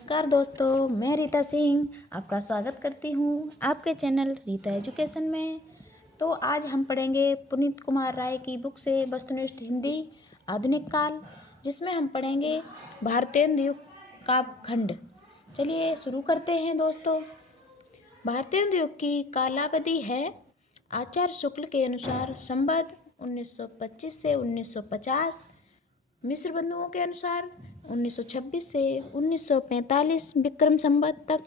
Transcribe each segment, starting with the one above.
नमस्कार दोस्तों, मैं रीता सिंह आपका स्वागत करती हूँ आपके चैनल रीता एजुकेशन में। तो आज हम पढ़ेंगे पुनीत कुमार राय की बुक से वस्तुनिष्ठ हिंदी आधुनिक काल, जिसमें हम पढ़ेंगे भारतेंदु युग काव्यखंड। चलिए शुरू करते हैं दोस्तों। भारतेंदु युग की कालावधि है आचार्य शुक्ल के अनुसार संवत 1925 से 1950, मिश्र बंधुओं के अनुसार 1926 से 1945 विक्रम संवत तक,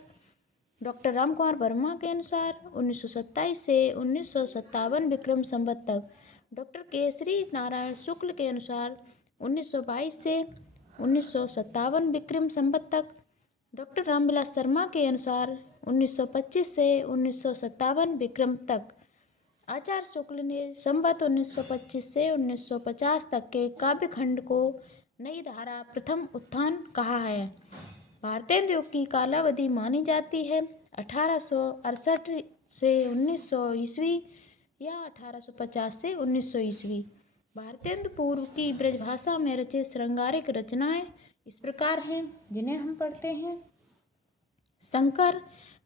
डॉक्टर रामकुमार वर्मा के अनुसार 1927 से 1957 विक्रम संवत तक, डॉक्टर केसरी नारायण शुक्ल के अनुसार 1922 से 1957 विक्रम संवत तक, डॉक्टर रामविलास शर्मा के अनुसार 1925 से 1957 विक्रम तक। आचार्य शुक्ल ने संवत 1925 से 1950 तक के काव्यखंड को नई धारा प्रथम उत्थान कहा है। भारतेंदु युग की कालावधि मानी जाती है 1868 से 1900 ईस्वी या 1850 से 1900 ईस्वी। भारतेंदु पूर्व की ब्रजभाषा में रचित श्रृंगारिक रचनाएं इस प्रकार हैं, जिन्हें हम पढ़ते हैं। शंकर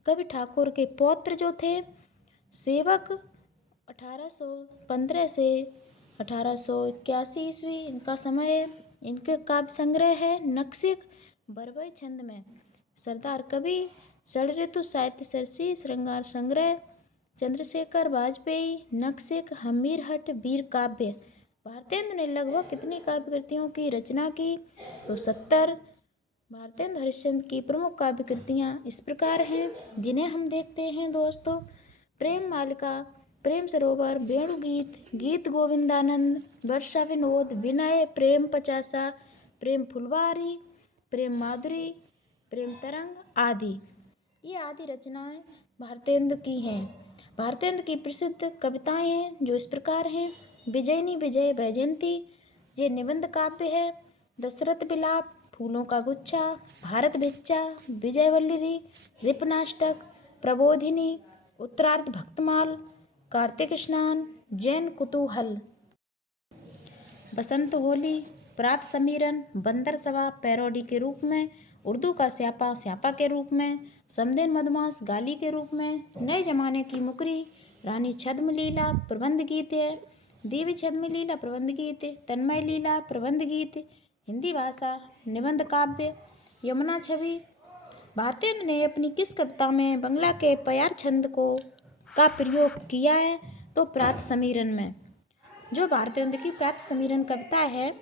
कवि ठाकुर के पौत्र जो थे, सेवक 1815 से 1881 ईस्वी इनका समय है। इनके काव्य संग्रह है नक्सिक बरबई छंद में, सरदार कवि, षड ऋतु साहित्य सरसी श्रृंगार संग्रह, चंद्रशेखर वाजपेयी नक्सिक हमीरहट वीर काव्य। भारतेंदु ने लगभग कितनी काव्य कृतियों की रचना की? तो 70। भारतेंदु हरिश्चंद्र की प्रमुख काव्य कृतियाँ इस प्रकार हैं, जिन्हें हम देखते हैं दोस्तों। प्रेम मालिका, प्रेम सरोवर, वेणुगीत, गीत गोविंदानंद, वर्षा विनोद, विनय, प्रेम पचासा, प्रेम फुलवारी, प्रेम माधुरी, प्रेम तरंग आदि। ये आदि रचनाएं भारतेंदु की हैं। भारतेंदु की प्रसिद्ध कविताएं हैं जो इस प्रकार हैं। विजयनी विजय वैजयंती, ये निबंध काव्य है। दशरथ विलाप, फूलों का गुच्छा, भारत भिक्षा, विजयवल्लरी, रिपनाष्टक, प्रबोधिनी, उत्तरार्ध भक्तमाल, कार्तिक स्नान, जैन कुतूहल, बसंत होली, प्रात समीरन, बंदर सभा पैरोडी के रूप में, उर्दू का स्यापा स्यापा के रूप में, समदेन मधुमास गाली के रूप में, नए जमाने की मुकरी, रानी छद्म लीला प्रबंध गीत है, देवी छद्म लीला प्रबंध गीत, तन्मय लीला प्रबंध गीत, हिंदी भाषा निबंध काव्य, यमुना छवि। भारतेंदु ने अपनी किस कविता में बंगला के प्यार छंद का प्रयोग किया है? तो प्रात समीरन में। जो भारतेंदु की प्रात समीरन कविता है,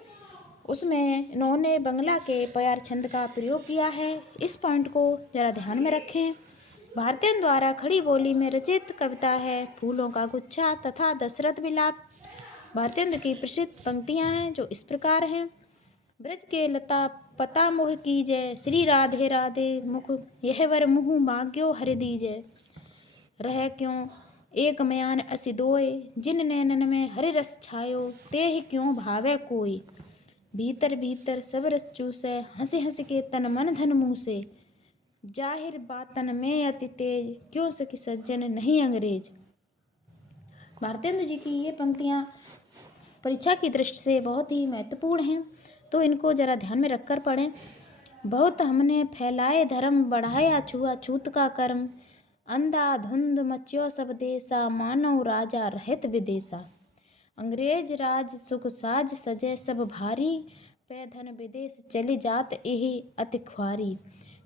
उसमें इन्होंने बंगला के प्यार छंद का प्रयोग किया है। इस पॉइंट को जरा ध्यान में रखें। भारतेंदु द्वारा खड़ी बोली में रचित कविता है फूलों का गुच्छा तथा दशरथ विलाप। भारतेंदु की प्रसिद्ध पंक्तियां हैं जो इस प्रकार हैं। ब्रज के लता पता मोह कीजय, श्री राधे राधे मुख यह वर मुँह माग्यो हरि दीजय। रह क्यों एक मयान असि दोय, जिन नैनन में हरि रस छायो, तेहि क्यों भावे कोई। भीतर भीतर सब रस चूसै, हंस हंस के तन मन धन मूसे, जाहिर बातन में अति तेज, क्यों सखी सज्जन नहीं अंग्रेज। भारतेंदु जी की ये पंक्तियाँ परीक्षा की दृष्टि से बहुत ही महत्वपूर्ण हैं, तो इनको जरा ध्यान में रखकर पढ़ें। बहुत हमने फैलाए धर्म, बढ़ाया छुआछूत का कर्म, अंधाधुंध मच्यो सब देसा, मानव राजा रहित विदेशा। अंग्रेज राज सुख साज सजय सब भारी, पै धन विदेश चली जात एहि अति ख्वारी।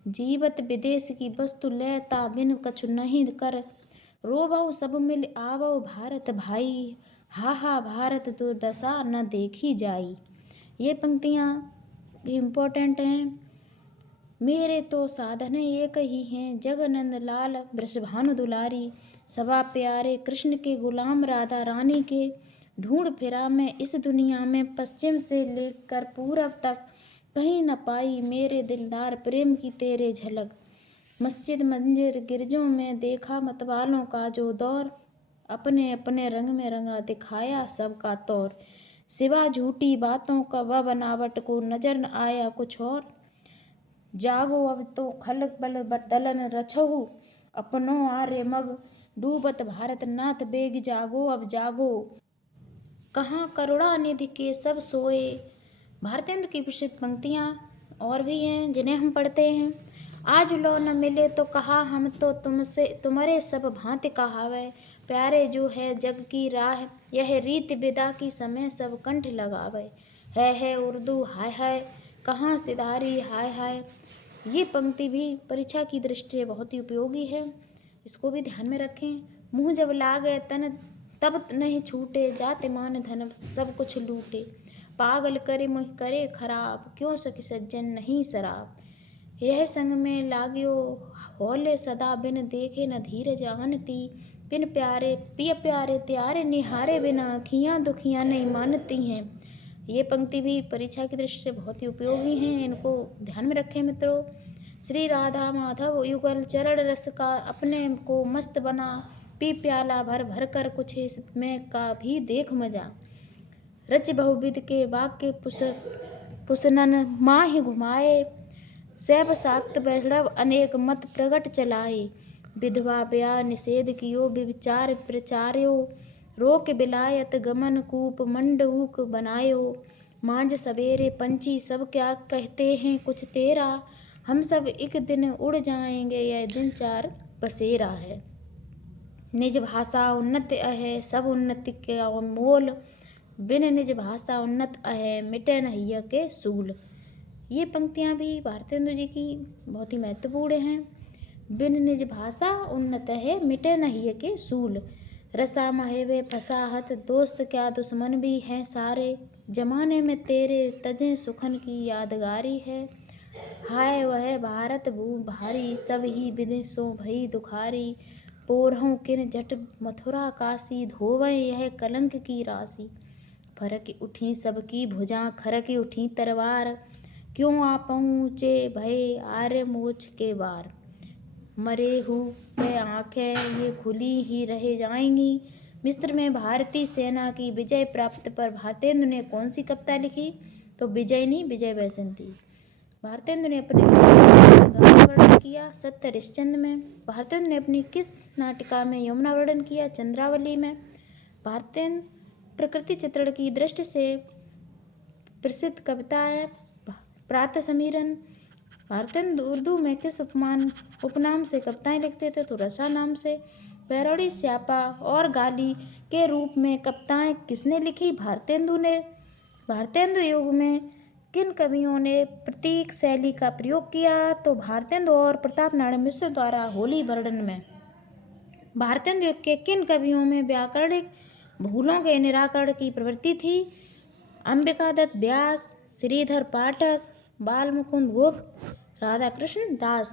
जीवत विदेश की वस्तु लेता बिन कछु नहीं कर, रोबहु सब मिल आवो भारत भाई, हा भारत दुर्दशा न देखी जाई। ये पंक्तियाँ भी इम्पोर्टेंट हैं। मेरे तो साधन एक ही हैं, जगनंद लाल वृषभानु दुलारी, सवा प्यारे कृष्ण के गुलाम राधा रानी के, ढूंढ फिरा मैं इस दुनिया में पश्चिम से लेकर पूरब तक, कहीं न पाई मेरे दिलदार प्रेम की तेरे झलक। मस्जिद मंदिर गिरजों में देखा मतवालों का जो दौर, अपने अपने रंग में रंगा दिखाया सबका तौर। सिवा झूठी बातों का व बनावट को नजर न आया कुछ और, जागो अब तो खल बल बदलन रछहु, अपनो आर्य मग डूबत भारत नाथ बेग, जागो अब जागो कहाँ करुणा निधि के सब सोए। भारतेंदु की प्रसिद्ध पंक्तियाँ और भी हैं जिन्हें हम पढ़ते हैं। आज लो न मिले तो कहा हम तो तुमसे तुम्हारे सब भांति कहावे। प्यारे जो है जग की राह, यह रीत विदा की समय सब कंठ लगावे। है उर्दू हाय हाय, कहाँ सिधारी हाय हाय। ये पंक्ति भी परीक्षा की दृष्टि से बहुत ही उपयोगी है, इसको भी ध्यान में रखें। मुँह जब लागे तन तब नहीं छूटे, जाते मान धन सब कुछ लूटे। पागल करे मुँह करे खराब, क्यों सखी सज्जन नहीं शराब। यह संग में लाग्यो होले सदा, बिन देखे न धीरज आनती। बिन प्यारे पिय प्यारे त्यारे निहारे, बिना अखियाँ दुखियाँ नहीं मानती हैं। ये पंक्ति भी परीक्षा की दृष्टि से बहुत ही उपयोगी हैं, इनको ध्यान में रखें मित्रों। श्री राधा माधव युगल चरण रस का अपने को मस्त बना। पी प्याला भर भर कर कुछ इसमें का भी देख मजा। रच बहुविध के वाक्य पुसनन माहि घुमाए। सैब साक्त बैठव अनेक मत प्रगट चलाए। विधवा ब्याह निषेध कियो विचार प्रचार्यो। रोक बिलायत गमन कूप मंडूक बनायो। मांझ सवेरे पंछी सब क्या कहते हैं कुछ तेरा। हम सब एक दिन उड़ जाएंगे, यह दिन चार बसेरा है। निज भाषा उन्नत है सब उन्नति के मोल। बिन निज भाषा उन्नत है मिटे नहिया के सूल। ये पंक्तियाँ भी भारतेंदु जी की बहुत ही महत्वपूर्ण हैं। बिन निज भाषा उन्नत है मिटे नहिया के सूल। रसा महेवे फसाहत दोस्त क्या दुश्मन भी हैं सारे। जमाने में तेरे तजें सुखन की यादगारी है। हाय वह भारत भू भारी, सब ही विदेशों भई दुखारी। पोरहों किन जट मथुरा काशी, धोवै यह कलंक की राशि। फरक उठी सबकी भुजा, खरक उठी तलवार। क्यों आप ऊँचे भय आर्य मोक्ष के वार। मरे हुए आँखें ये खुली ही रह जाएंगी। मिस्र में भारतीय सेना की विजय प्राप्त पर भारतेंदु ने कौन सी कविता लिखी? तो विजयनी विजय वैसंती। भारतेंदु ने अपने गंगा वर्णन किया सत्य हरिश्चंद्र में। भारतेंदु ने अपनी किस नाटिका में यमुना वर्णन किया? चंद्रावली में। भारतेंदु प्रकृति चित्रण की दृष्टि से प्रसिद्ध कविता है प्रातः समीरन। भारतेंदु उर्दू में किस उपनाम से कविताएं लिखते थे? तो रसा नाम से। पैरोडी स्यापा और गाली के रूप में कविताएं किसने लिखी? भारतेंदु ने। भारतेंदु युग में किन कवियों ने प्रतीक शैली का प्रयोग किया? तो भारतेंदु और प्रताप नारायण मिश्र द्वारा होली वर्णन में। भारतेंदु युग के किन कवियों में व्याकरणिक भूलों के निराकरण की प्रवृत्ति थी? अंबिका दत्त व्यास, श्रीधर पाठक, बाल मुकुंद गुप्त, राधा कृष्ण दास।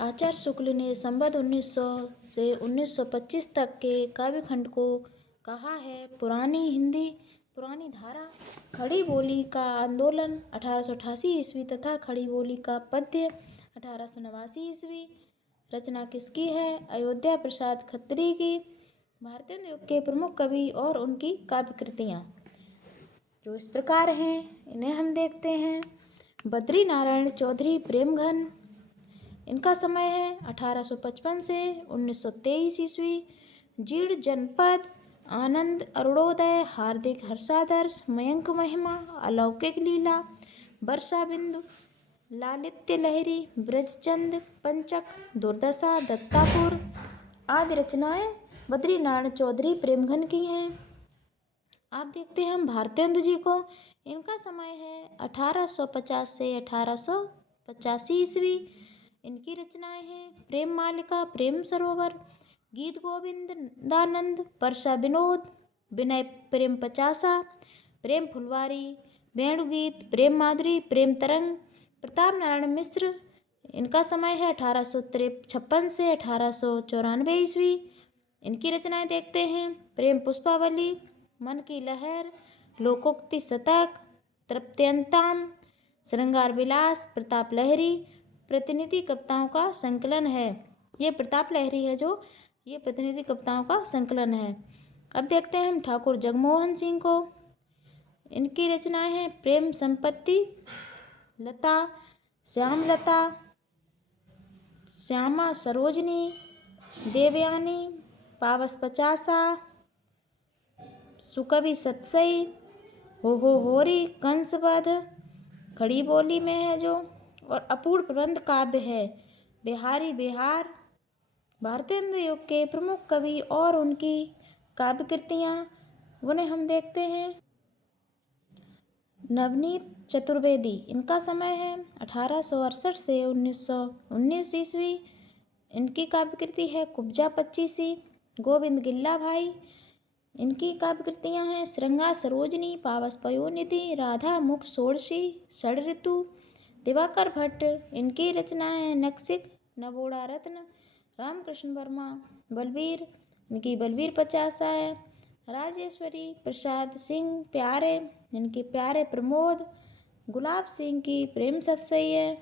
आचार्य शुक्ल ने संवत 1900 से 1925 तक के काव्यखंड को कहा है पुरानी हिंदी पुरानी धारा। खड़ी बोली का आंदोलन 1888 ईस्वी तथा खड़ी बोली का पद्य 1889 ईस्वी। रचना किसकी है? अयोध्या प्रसाद खत्री की। भारतेंदु युग के प्रमुख कवि और उनकी काव्य कृतियाँ जो इस प्रकार हैं, इन्हें हम देखते हैं। बद्री नारायण चौधरी प्रेमघन, इनका समय है 1855 से 1923 ईस्वी। जीर्ण जनपद, आनंद अरुणोदय, हार्दिक हर्षादर्श, मयंक महिमा, अलौकिक लीला, वर्षा बिंदु, लालित्य लहरी, ब्रजचंद, पंचक, दुर्दशा, दत्तापुर आदि रचनाएं बद्री नारायण चौधरी प्रेमघन की हैं। आप देखते हैं हम भारतेंदु जी को, इनका समय है 1850 से 1885 ईस्वी। इनकी रचनाएं हैं प्रेम मालिका, प्रेम सरोवर, गीत गोविंदानंद, वर्षा विनोद, विनय प्रेम पचासा, प्रेम फुलवारी, वेणुगीत, प्रेम माधुरी, प्रेम तरंग। प्रताप नारायण मिश्र, इनका समय है 1856 से 1894 ईस्वी। इनकी रचनाएं देखते हैं प्रेम पुष्पावली, मन की लहर, लोकोक्ति शतक, तृप्त्यंताम, श्रृंगार विलास। प्रताप लहरी प्रतिनिधि कविताओं का संकलन है। ये प्रताप लहरी है जो ये प्रतिनिधि कविताओं का संकलन है। अब देखते हैं हम ठाकुर जगमोहन सिंह को, इनकी रचनाएं हैं प्रेम संपत्ति, लता, श्यामलता, श्यामा सरोजनी, देवयानी, पावस पचासा, सुकवि सतसई, हो होरी, कंसवध। खड़ी बोली में है जो और अपूर्ण प्रबंध काव्य है। बिहारी बिहार भारतेंदु युग के प्रमुख कवि और उनकी काव्य कृतियाँ उन्हें हम देखते हैं। नवनीत चतुर्वेदी, इनका समय है 1868 से 1919 ईस्वी। इनकी काव्य कृति है कुब्जा पच्चीसी। गोविंद गिल्ला भाई, इनकी काव्य कृतियाँ हैं श्रृंगार सरोजनी, पावस पयोनिधि, राधा मुख षोडशी, षड ऋतु। दिवाकर भट्ट, इनकी रचना है नक्सिक, नवोड़ा रत्न। रामकृष्ण वर्मा बलबीर, इनकी बलबीर पचासा है। राजेश्वरी प्रसाद सिंह प्यारे, इनके प्यारे प्रमोद। गुलाब सिंह की प्रेम सतसई है।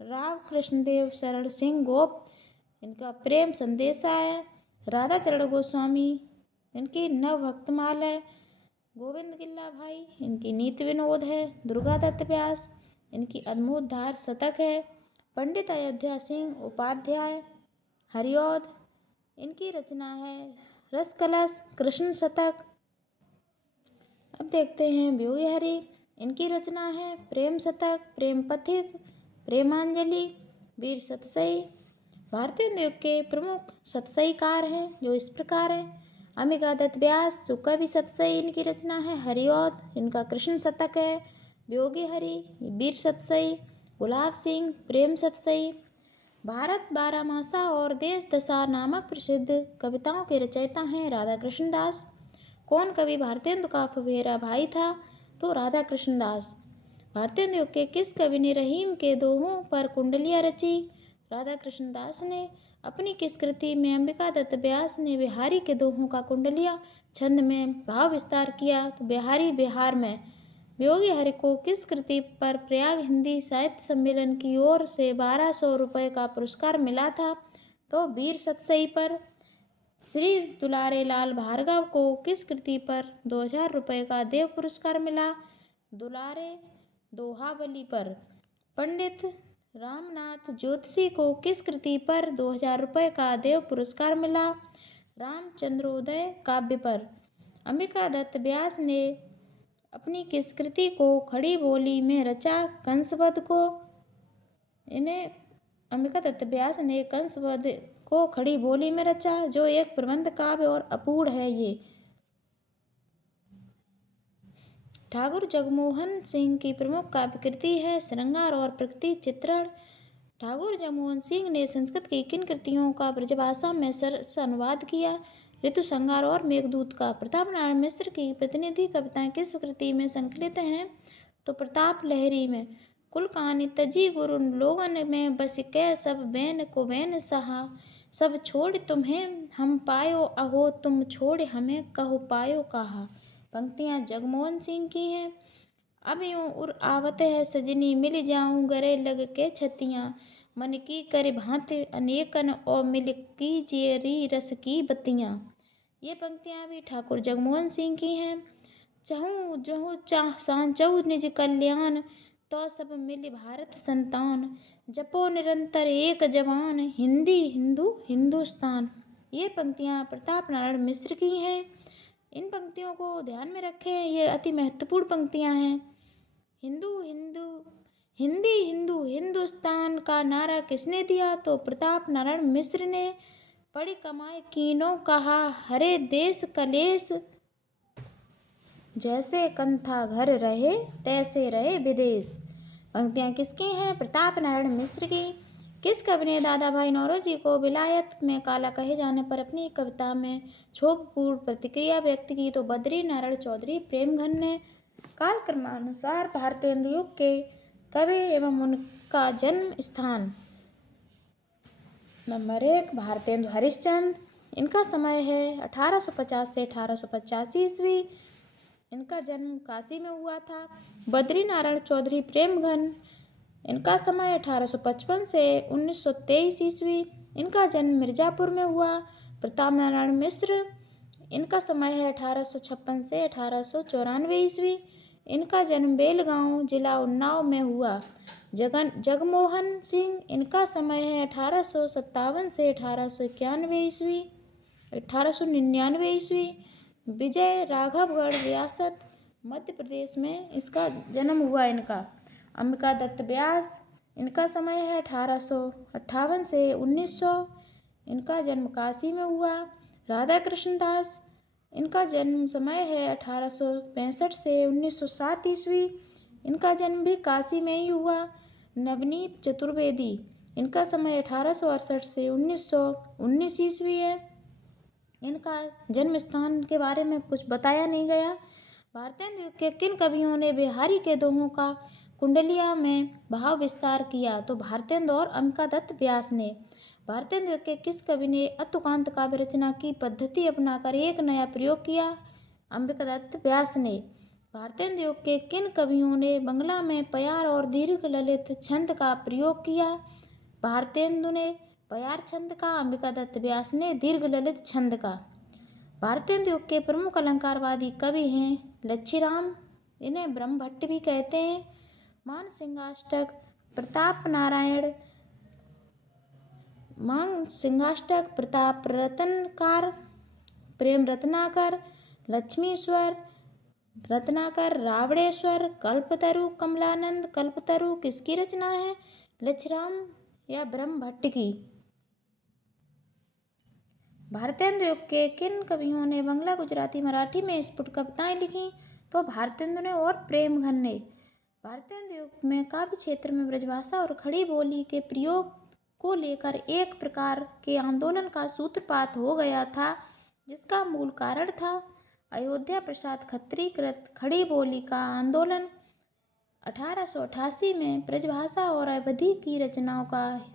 राव कृष्णदेव शरण सिंह गोप, इनका प्रेम संदेशा है। राधा चरण गोस्वामी, इनकी नव भक्तमाल है। गोविंद गिल्ला भाई, इनकी नीति विनोद है। दुर्गा दत्त व्यास, इनकी अद्भुत धार शतक है। पंडित अयोध्या सिंह उपाध्याय हरिऔध, इनकी रचना है रस कलश कृष्ण शतक। अब देखते हैं ब्योगी हरि, इनकी रचना है प्रेम शतक, प्रेम पथिक, प्रेमांजलि, वीर सतसई। भारतीय युग के प्रमुख सतसईकार हैं जो इस प्रकार हैं। अम्बिका दत्त व्यास सुकवि सतसई, इनकी रचना है हरिऔध, इनका कृष्ण शतक है। ब्योगी हरि वीर सतसई। गुलाब सिंह प्रेम सतसई। भारत बारहमासा और देश दशा नामक प्रसिद्ध कविताओं के रचयिता हैं राधा कृष्ण दास। कौन कवि भारतेंदु का फुफेरा भाई था? तो राधा कृष्ण दास। भारतेंदु युग के किस कवि ने रहीम के दोहों पर कुंडलियाँ रची? राधा कृष्ण दास ने। अपनी किस कृति में अंबिका दत्त व्यास ने बिहारी के दोहों का कुंडलिया छंद में भाव विस्तार किया? तो बिहारी बिहार में। ब्योगी हरि को किस कृति पर प्रयाग हिंदी साहित्य सम्मेलन की ओर से 1200 रुपये का पुरस्कार मिला था? तो वीर सतसई पर। श्री दुलारे लाल भार्गव को किस कृति पर 2000 रुपये का देव पुरस्कार मिला? दुलारे दोहावली पर। पंडित रामनाथ ज्योतिषी को किस कृति पर 2000 रुपये का देव पुरस्कार मिला? रामचंद्रोदय काव्य पर। अंबिका दत्त व्यास ने अपनी किस कृति को खड़ी बोली में रचा? कंसवध को। इन्हें अंबिका दत्त व्यास ने कंसवध को खड़ी बोली में रचा, जो एक प्रबंध काव्य और अपूर्ण है। ये ठाकुर जगमोहन सिंह की प्रमुख काव्य कृति है श्रृंगार और प्रकृति चित्रण। ठाकुर जगमोहन सिंह ने संस्कृत की किन कृतियों का ब्रजभाषा में सरस अनुवाद किया? ऋतु संहार और मेघदूत का। प्रताप नारायण मिश्र की प्रतिनिधि कविताएं किस कृति में संकलित हैं? तो प्रताप लहरी में। कुल कहानी तजी गुरु लोगन में बस कै सब बैन को बैन सहा, सब छोड़ तुम्हें हम पायो अहो तुम छोड़ हमें कहो पायो कहा। पंक्तियाँ जगमोहन सिंह की हैं। अब यूँ उर आवत है सजनी मिल जाऊं गरे लग के छतियाँ, मन की कर भांति अनेकन और मिल कीजिए री रस की बत्तियाँ। ये पंक्तियाँ भी ठाकुर जगमोहन सिंह की हैं। चहूँ जहूँ चाह सांचऊ निज कल्याण, तो सब मिल भारत संतान, जपो निरंतर एक जवान, हिंदी हिंदू हिंदुस्तान। ये पंक्तियाँ प्रताप नारायण मिश्र की हैं। इन पंक्तियों को ध्यान में रखें, ये अति महत्वपूर्ण पंक्तियाँ हैं। हिंदू हिंदू हिंदी हिंदू हिंदुस्तान का नारा किसने दिया? तो प्रताप नारायण मिश्र ने। पढ़ी कमाए कीनों कहा हरे देश कलेश, जैसे कंथा घर रहे तैसे रहे विदेश। पंक्तियाँ किसकी हैं? प्रताप नारायण मिश्र की। किस कवि ने दादा भाई नौरोजी को विलायत में काला कहे जाने पर अपनी कविता में क्षोभपूर्ण प्रतिक्रिया व्यक्त की? तो बद्री नारायण चौधरी प्रेमघन ने। कालक्रमानुसार भारतेंदु युग के कवि एवं उनका जन्म स्थान। नंबर 1 भारतेंदु हरिश्चंद्र, इनका समय है 1850 से 1885 ईस्वी। इनका जन्म काशी में हुआ था। बद्री नारायण चौधरी प्रेमघन, इनका समय 1855 से 1923 ईस्वी। इनका जन्म मिर्जापुर में हुआ। प्रताप नारायण मिश्र, इनका समय है 1856 से 1894 ईस्वी। इनका जन्म बेलगांव जिला उन्नाव में हुआ। जगमोहन सिंह, इनका समय है 1857 से 1891 ईस्वी 1899 ईस्वी। विजय राघवगढ़ रियासत मध्य प्रदेश में इसका जन्म हुआ इनका। अंबिका दत्त व्यास, इनका समय है 1858 से 1900। इनका जन्म काशी में हुआ। राधा कृष्ण दास, इनका जन्म समय है 1865 से 1907 ईस्वी। इनका जन्म भी काशी में ही हुआ। नवनीत चतुर्वेदी, इनका समय 1868 से 1919 ईस्वी है। इनका जन्म स्थान के बारे में कुछ बताया नहीं गया। भारतेंदु युग के किन कवियों ने बिहारी के दोहों का कुंडलिया में भाव विस्तार किया? तो भारतेंदु और अम्बिकादत्त व्यास ने। भारतेंदु युग के किस कवि ने अतुकांत काव्य रचना की पद्धति अपनाकर एक नया प्रयोग किया? अम्बिकादत्त व्यास ने। भारतेंदु युग के किन कवियों ने बंगला में प्यार और दीर्घ ललित छंद का प्रयोग किया? भारतेंदु ने प्यार छंद का, अम्बिकादत्त व्यास ने दीर्घ ललित छंद का। भारतेंदु युग के प्रमुख अलंकारवादी कवि हैं लच्छीराम, इन्हें ब्रह्मभट्ट भी कहते हैं। मानसिंहाष्टक प्रताप रत्नकार, प्रेम रत्नाकर, लक्ष्मीश्वर रत्नाकर, रावणेश्वर, कल्पतरु कमलानंद। कल्पतरु किसकी रचना है? लच्छीराम या ब्रह्मभट्ट की। भारतेंदु युग के किन कवियों ने बंगला, गुजराती, मराठी में स्फुट कविताएं लिखी? तो भारतेंदु ने और प्रेमघन ने। भारतेंदु युग में काव्य क्षेत्र में ब्रजभाषा और खड़ी बोली के प्रयोग को लेकर एक प्रकार के आंदोलन का सूत्रपात हो गया था, जिसका मूल कारण था अयोध्या प्रसाद खत्री कृत खड़ी बोली का आंदोलन। 1888 में ब्रजभाषा और अवधी की रचनाओं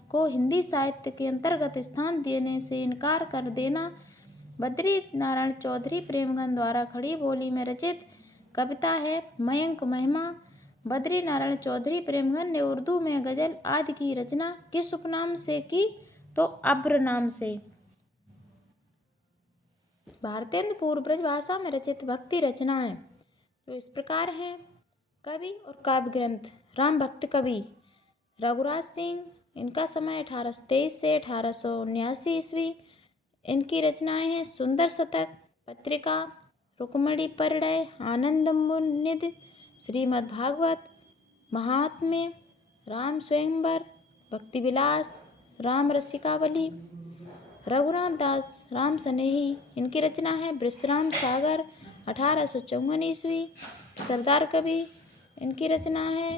को हिंदी साहित्य के अंतर्गत स्थान देने से इनकार कर देना। बद्री नारायण चौधरी प्रेमगन द्वारा खड़ी बोली में रचित कविता है मयंक महिमा। बद्री नारायण चौधरी प्रेमगन ने उर्दू में गजल आदि की रचना किस उपनाम से की? तो अब्र नाम से। भारतेंदु पूर्व ब्रजभाषा में रचित भक्ति रचनाएं जो इस प्रकार हैं। कवि और काव्य ग्रंथ। राम भक्त कवि रघुराज सिंह, इनका समय 1823 से 1879 ईस्वी। इनकी रचनाएं हैं सुंदर शतक, पत्रिका, रुक्मणी परिणय, आनंदमुनिद, श्रीमद्भागवत, महात्म्य, राम स्वयंवर, भक्ति विलास, राम रसिकावली। रघुनाथ दास राम स्नेही, इनकी रचना है विश्राम सागर, 1854 ईस्वी। सरदार कवि, इनकी रचना है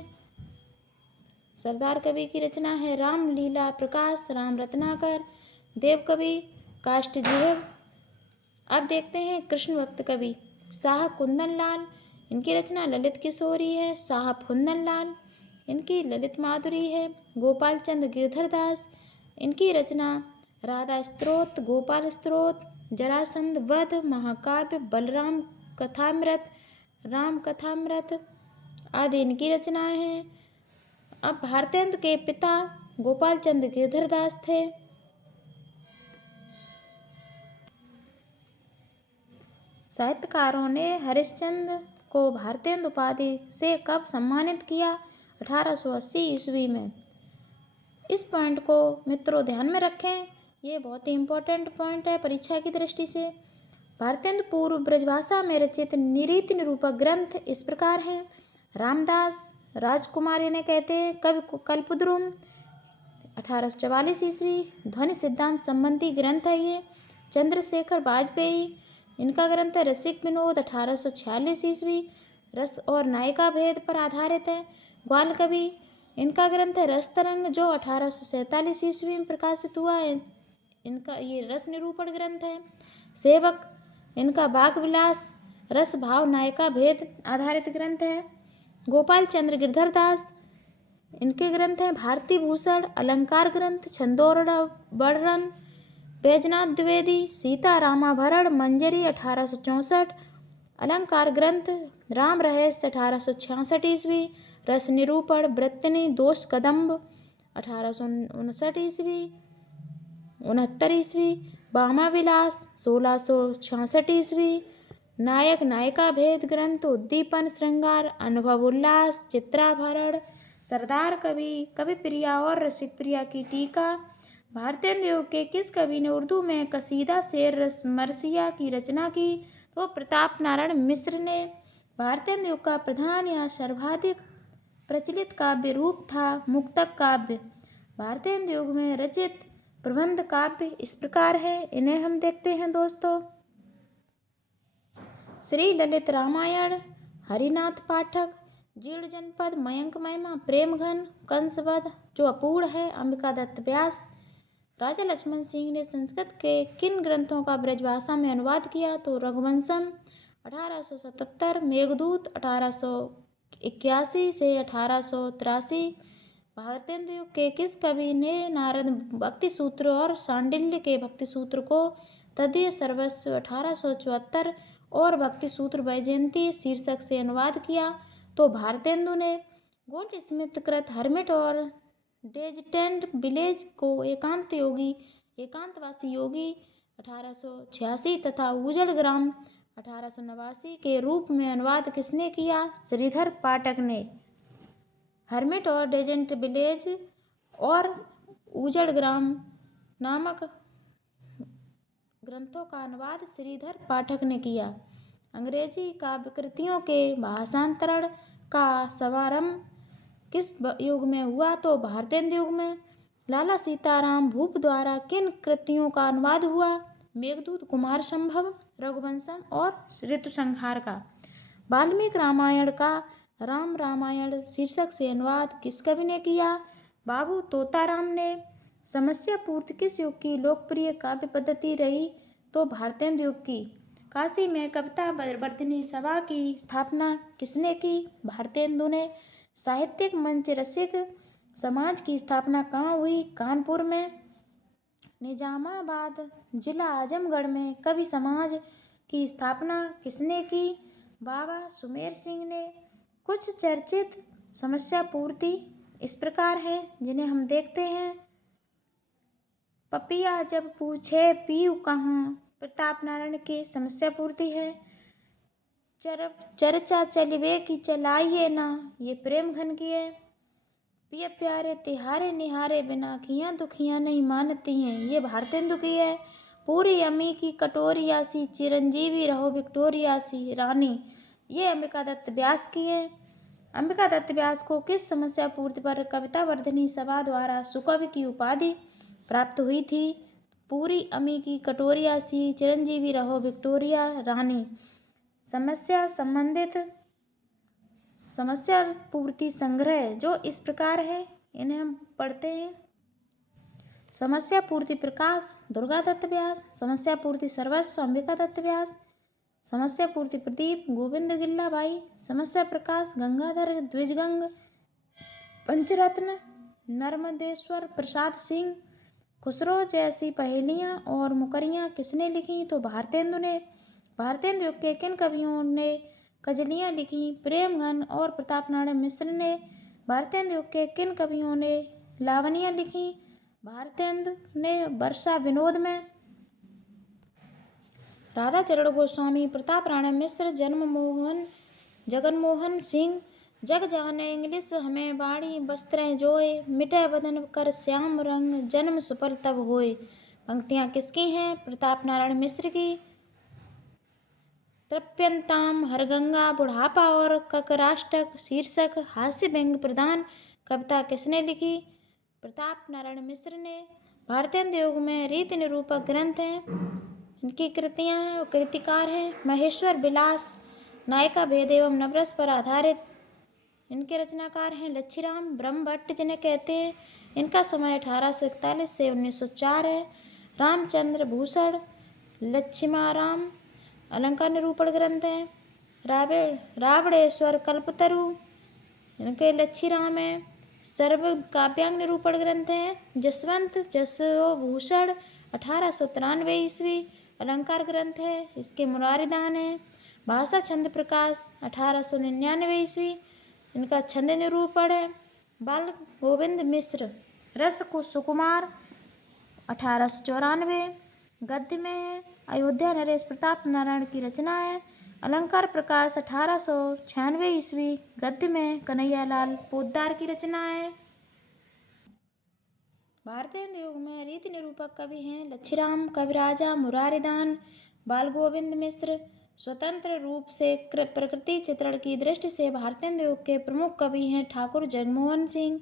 सरदार कवि की रचना है रामलीला प्रकाश, राम रत्नाकर। देव कवि काष्ठजीव। अब देखते हैं कृष्ण भक्त कवि शाह कुंदन लाल, इनकी रचना ललित किशोरी है। शाह फुंदन लाल, इनकी ललित माधुरी है। गोपाल चंद गिरधर दास, इनकी रचना राधा स्तोत्र, गोपाल स्तोत्र, जरासंध वध, महाकाव्य, बलराम कथामृत, राम कथामृत आदि इनकी रचनाएं हैं। अब भारतेंदु के पिता गोपाल चंद गिरधर दास थे। साहित्यकारों ने हरिश्चंद्र को भारतेंदु उपाधि से कब सम्मानित किया? 1880 ईस्वी में। इस पॉइंट को मित्रों ध्यान में रखें, ये बहुत ही इम्पोर्टेंट पॉइंट है परीक्षा की दृष्टि से। भारतेंदु पूर्व ब्रजभाषा में रचित निरीति निरूपक ग्रंथ इस प्रकार हैं। रामदास राजकुमार इन्हें कहते हैं। कवि कल्पद्रुम 1844 ईस्वी। ध्वनि सिद्धांत संबंधी ग्रंथ है ये। चंद्रशेखर वाजपेयी, इनका ग्रंथ है रसिक विनोद, 1846 ईस्वी। रस और नायिका भेद पर आधारित है। ग्वाल कवि, इनका ग्रंथ है रस तरंग, जो 1847 ईस्वी में प्रकाशित हुआ है। इनका ये रस निरूपण ग्रंथ है। सेवक, इनका बाग विलास रस भाव नायिका भेद आधारित ग्रंथ है। गोपाल चंद्र गिरधर दास, इनके ग्रंथ हैं भारती भूषण, अलंकार ग्रंथ, छंदोरण वर्णन। बैजनाथ द्विवेदी, सीता रामाभरण, मंजरी 1864। अलंकार ग्रंथ राम रहस्य 1866 ईस्वी। रस निरूपण वृत्तनि दोष कदम्ब 1859 ईस्वी 69 ईस्वी। बामा विलास 1666 ईस्वी। नायक नायिका भेद ग्रंथ उद्दीपन श्रृंगार, अनुभव उल्लास, चित्राभरण। सरदार कवि, कवि प्रिया और रसिक प्रिया की टीका। भारतेंदु युग के किस कवि ने उर्दू में कसीदा शेर मरसिया की रचना की? तो प्रताप नारायण मिश्र ने। भारतेंदु युग का प्रधान या सर्वाधिक प्रचलित काव्य रूप था मुक्तक काव्य। भारतेंदु युग में रचित प्रबंध काव्य इस प्रकार है, इन्हें हम देखते हैं दोस्तों। श्री ललित रामायण, हरिनाथ पाठक, जीर्ण जनपद, मयंक महिमा, प्रेमघन, कंसवध जो अपूर्ण है, अंबिका दत्त व्यास। राजा लक्ष्मण सिंह ने संस्कृत के किन ग्रंथों का ब्रजभाषा में अनुवाद किया? तो रघुवंशम 1877, मेघदूत 1881 से 1883। भारतेंदु युग के किस कवि ने नारद भक्ति सूत्र और सांडिल्य के भक्ति सूत्र को तदीय सर्वस्व 1874 और भक्ति सूत्र वैजयंती शीर्षक से अनुवाद किया? तो भारतेंदु ने। गोल्ड स्मिथ कृत हर्मिट और डेजटेंट विलेज को एकांतवासी योगी 1886 तथा उजड़ ग्राम 1889 के रूप में अनुवाद किसने किया? श्रीधर पाठक ने। हर्मिट और डेजेंट विलेज और उजड़ ग्राम नामक ग्रंथों का अनुवाद श्रीधर पाठक ने किया। अंग्रेजी काव्य कृतियों के भाषांतरण का शुभारंभ किस युग में हुआ? तो भारतेंदु युग में। लाला सीताराम भूप द्वारा किन कृतियों का अनुवाद हुआ? मेघदूत, कुमार संभव, रघुवंशम और ऋतुसंहार का। वाल्मीकि रामायण का राम रामायण शीर्षक से अनुवाद किस कवि ने किया? बाबू तोताराम ने। समस्या पूर्ति किस युग की लोकप्रिय काव्य पद्धति रही? तो भारतेंदु युग की। काशी में कविता वर्धिनी सभा की स्थापना किसने की? भारतेंदु ने। साहित्यिक मंच रसिक समाज की स्थापना कहाँ हुई? कानपुर में। निजामाबाद जिला आजमगढ़ में कवि समाज की स्थापना किसने की? बाबा सुमेर सिंह ने। कुछ चर्चित समस्या पूर्ति इस प्रकार है, जिन्हें हम देखते हैं। पपिया जब पूछे पीऊ कहाँ, प्रताप नारायण की समस्या पूर्ति है। चर्चा चलिवे की चलाइए ना, ये प्रेमघन की है। पिया प्यारे तिहारे निहारे बिना, खियाँ दुखियाँ नहीं मानती हैं, ये भारतेंदु की है। पूरी अम्मी की कटोरिया सी, चिरंजीवी रहो विक्टोरिया सी रानी, ये अंबिका दत्त व्यास की है। अंबिका दत्त व्यास को किस समस्या पूर्ति पर कविता वर्धिनी सभा द्वारा सुकवि की उपाधि प्राप्त हुई थी? पूरी अम्मी की कटोरिया सी, चिरंजीवी रहो विक्टोरिया रानी। समस्या संबंधित समस्या पूर्ति संग्रह जो इस प्रकार है, इन्हें हम पढ़ते हैं। समस्या पूर्ति प्रकाश दुर्गा दत्त व्यास, समस्या पूर्ति सर्वस्व अंबिका दत्त व्यास, समस्या पूर्ति प्रदीप गोविंद गिल्ला भाई, समस्या प्रकाश गंगाधर द्विजगंग पंचरत्न नर्मदेश्वर प्रसाद सिंह। खुसरो जैसी पहेलियाँ और मुकरियाँ किसने लिखी? तो भारतेंदु ने। भारतेंदु युग के किन कवियों ने कजलियाँ लिखी? प्रेमघन और प्रताप नारायण मिश्र ने। भारतेंदु युग के किन कवियों ने लावनियाँ लिखी? भारतेंदु ने। वर्षा विनोद में राधा चरण गोस्वामी, प्रताप नारायण मिश्र, जगनमोहन सिंह। जग जाने इंग्लिश हमें बाड़ी वस्त्रें जोए, मिटे बदन कर श्याम रंग, जन्म सुफल तब होए। पंक्तियाँ किसकी हैं? प्रताप नारायण मिश्र की। तृप्यंताम हरगंगा बुढ़ापा और ककराष्टक शीर्षक हास्य व्यंग प्रधान कविता किसने लिखी? प्रताप नारायण मिश्र ने। भारतेंदु युग में रीति निरूपक ग्रंथ हैं, इनकी कृतियाँ हैं और कृतिकार हैं। महेश्वर विलास, नायिका भेद एवं नवरस पर आधारित, इनके रचनाकार हैं लच्छीराम ब्रह्मभट्ट जिन्हें कहते हैं। इनका समय 1841 से 1904 है। रामचंद्र भूषण, लक्ष्मीराम अलंकार निरूपण ग्रंथ हैं। रावणेश्वर कल्पतरु, इनके लच्छीराम हैं। सर्व काव्यांग निरूपण ग्रंथ हैं। जसवंत जसोभूषण 1893 ईस्वी अलंकार ग्रंथ है, इसके मुरारिदान है। भाषा छंद प्रकाश 1899 ईस्वी, इनका छंद निरूपण है। बाल गोविंद मिश्र रस को सुकुमार 1894 गद्य में है। अयोध्या नरेश प्रताप नारायण की रचना है। अलंकार प्रकाश 1896 ईस्वी गद्य में कन्हैयालाल पोद्दार की रचना है। भारतेंदु युग में रीति निरूपक कवि हैं लच्छीराम, कविराजा, मुरारिदान, बाल गोविंद मिश्र, स्वतंत्र रूप से प्रकृति चित्रण की दृष्टि से भारतेंदु युग के प्रमुख कवि हैं ठाकुर जगमोहन सिंह।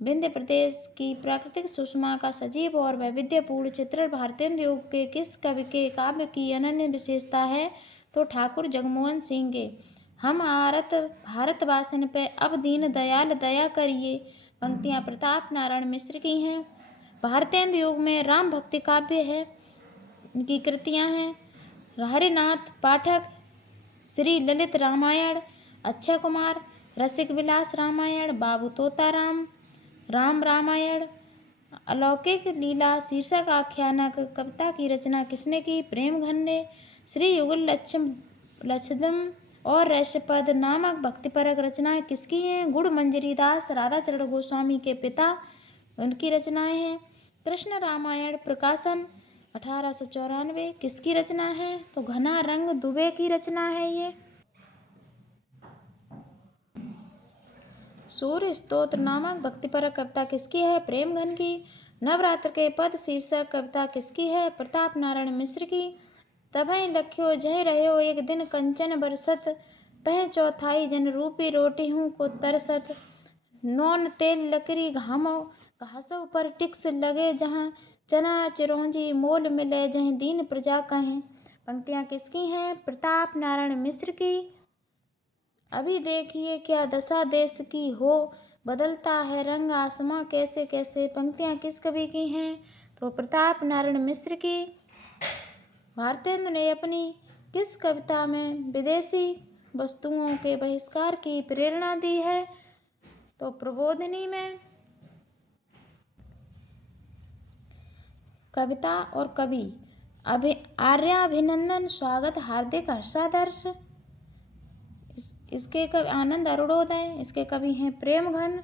विंध्य प्रदेश की प्राकृतिक सुषमा का सजीव और वैविध्यपूर्ण चित्रण भारतेंदु युग के किस कवि के काव्य की अनन्य विशेषता है? तो ठाकुर जगमोहन सिंह के। हम भारतवासिन पे अब दीन दयाल दया करिए पंक्तियां प्रताप नारायण मिश्र की हैं। भारतेंदु युग में राम भक्ति काव्य है, इनकी कृतियां हैं हरिनाथ पाठक, श्री ललित रामायण, अक्षय कुमार, रसिक विलास रामायण, बाबू तोताराम, राम रामायण, अलौकिक लीला शीर्षक आख्यानक कविता की रचना किसने की? प्रेमघन ने। श्री युगल लक्षदम और रसपद नामक भक्तिपरक रचनाएं किसकी हैं? गुड़ मंजरी दास राधाचरण गोस्वामी के पिता, उनकी रचनाएं हैं। कृष्ण रामायण प्रकाशन 1894 किसकी रचना है? तो घना रंग दुबे की रचना है ये। सूर्य स्तोत्र नामक भक्तिपरक कविता किसकी है? प्रेमघन की। नवरात्र के पद शीर्षक कविता किसकी है? प्रताप नारायण मिश्र की। तभई लख्यो जह रहो एक दिन कंचन बरसत, तह चौथाई जन रूपी रोटी हूँ को तरसत, नौन तेल लकड़ी घामो घासों पर टिक्स लगे, जहाँ चना चिरौंजी मोल मिले जह दीन प्रजा कहें। पंक्तियाँ किसकी हैं? प्रताप नारायण मिश्र की। अभी देखिए क्या दशा देश की हो, बदलता है रंग आसमां कैसे कैसे। पंक्तियाँ किस कवि की हैं? तो प्रताप नारायण मिश्र की। भारतेंदु ने अपनी किस कविता में विदेशी वस्तुओं के बहिष्कार की प्रेरणा दी है? तो प्रबोधिनी में। कविता और कवि आर्याभिनंदन स्वागत हार्दिक हर्षादर्श, इसके कवि आनंद अरुणोदय, इसके कवि हैं प्रेमघन।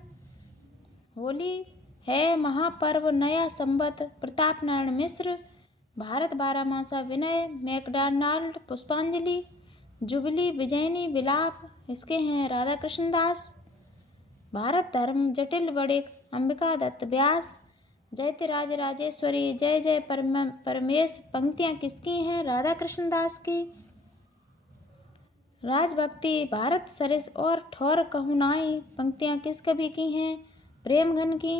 होली है महापर्व नया संवत, प्रताप नारायण मिश्र। भारत बारहमासा विनय मैकडॉनाल्ड पुष्पांजलि। जुबली विजयनी विलाप, इसके हैं राधा कृष्ण दास। भारत धर्म जटिल बड़े अंबिका दत्त व्यास। जयति राज राजेश्वरी जय जय परमेश, पंक्तियाँ किसकी हैं? राधा कृष्ण दास की। राजभक्ति भारत सरिस और ठौर कहुनाई, पंक्तियाँ किस कवि की हैं? प्रेमघन की।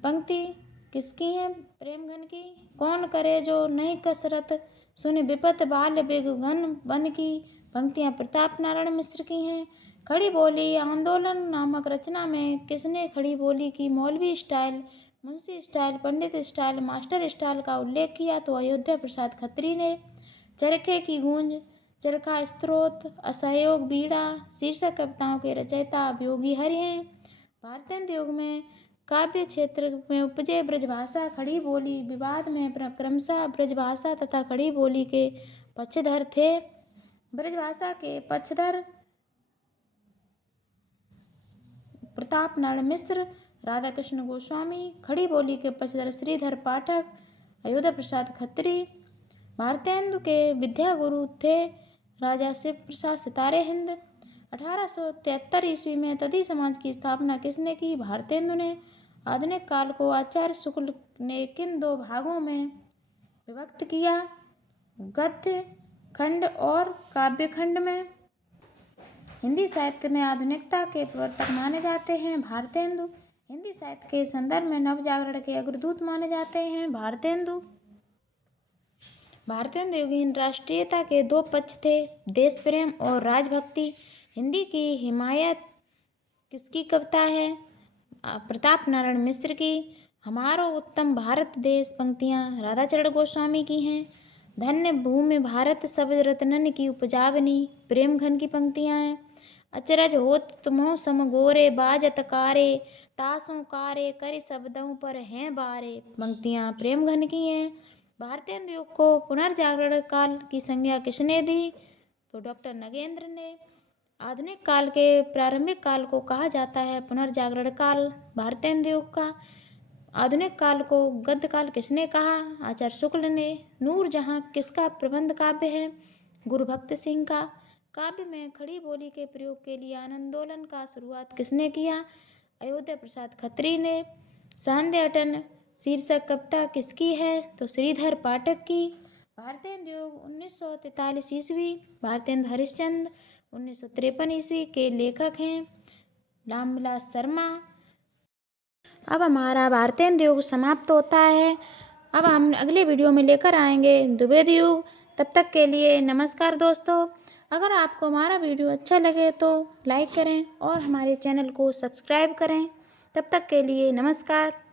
पंक्ति किसकी हैं? प्रेमघन की। कौन करे जो नहीं कसरत, सुन विपत बाल बेगुगन बन की, पंक्तियाँ प्रताप नारायण मिश्र की हैं। खड़ी बोली आंदोलन नामक रचना में किसने खड़ी बोली की मौलवी स्टाइल, मुंशी स्टाइल, पंडित स्टाइल, मास्टर स्टाइल का उल्लेख किया? तो अयोध्या प्रसाद खत्री ने। चरखे की गूंज, चरखा स्त्रोत, असहयोग बीड़ा शीर्षक कविताओं के रचयिता योगी हरि हैं। भारतेंदु युग में काव्य क्षेत्र में उपजे ब्रजभाषा खड़ी बोली विवाद में क्रमशः ब्रजभाषा तथा खड़ी बोली के पक्षधर थे। ब्रजभाषा के पक्षधर प्रताप नारायण मिश्र, राधा कृष्ण गोस्वामी। खड़ी बोली के पक्षधर श्रीधर पाठक, अयोध्या प्रसाद खत्री। भारतेंदु के विद्या गुरु थे राजा शिव प्रसाद सितारे हिंद। 1873 ईस्वी में तदी समाज की स्थापना किसने की? भारतेंदु ने। आधुनिक काल को आचार्य शुक्ल ने किन दो भागों में विभक्त किया? गद्य खंड और काव्य खंड में। हिंदी साहित्य में आधुनिकता के प्रवर्तक माने जाते हैं भारतेंदु। हिंदी साहित्य के संदर्भ में नवजागरण के अग्रदूत माने जाते हैं भारतेंदु। भारतेंदु युगीन राष्ट्रीयता के दो पक्ष थे, देश प्रेम और राजभक्ति। हिंदी की हिमायत किसकी कविता है? प्रताप नारायण मिश्र की। हमारो उत्तम भारत देश, पंक्तियाँ राधाचरण गोस्वामी की हैं। धन्य भूमि भारत सब रत्नन की उपजावनी, प्रेमघन की पंक्तियाँ हैं। अचरज होत तुमो सम गोरे, बाजत कारे तासों कारे, करि शब्दों पर हैं बारे, पंक्तियाँ प्रेमघन की हैं। भारतेंदु युग को पुनर्जागरण काल की संज्ञा किसने दी? तो डॉक्टर नगेंद्र ने। आधुनिक काल के प्रारंभिक काल को कहा जाता है पुनर्जागरण काल भारतेंदु युग का। आधुनिक काल को गद्य काल किसने कहा? आचार्य शुक्ल ने। नूरजहां किसका प्रबंध काव्य है? गुरु भक्त सिंह का। काव्य में खड़ी बोली के प्रयोग के लिए आंदोलन का शुरुआत किसने किया? अयोध्या प्रसाद खत्री ने। सांध्य अटन शीर्षक कविता किसकी है? तो श्रीधर पाठक की। भारतेंदु युग 1943 ईस्वी। भारतेंदु हरिश्चंद्र 1953 ईस्वी के लेखक हैं रामविलास शर्मा। अब हमारा भारतेंदु युग समाप्त होता है। अब हम अगले वीडियो में लेकर आएंगे द्विवेद युग। तब तक के लिए नमस्कार दोस्तों। अगर आपको हमारा वीडियो अच्छा लगे तो लाइक करें और हमारे चैनल को सब्सक्राइब करें। तब तक के लिए नमस्कार।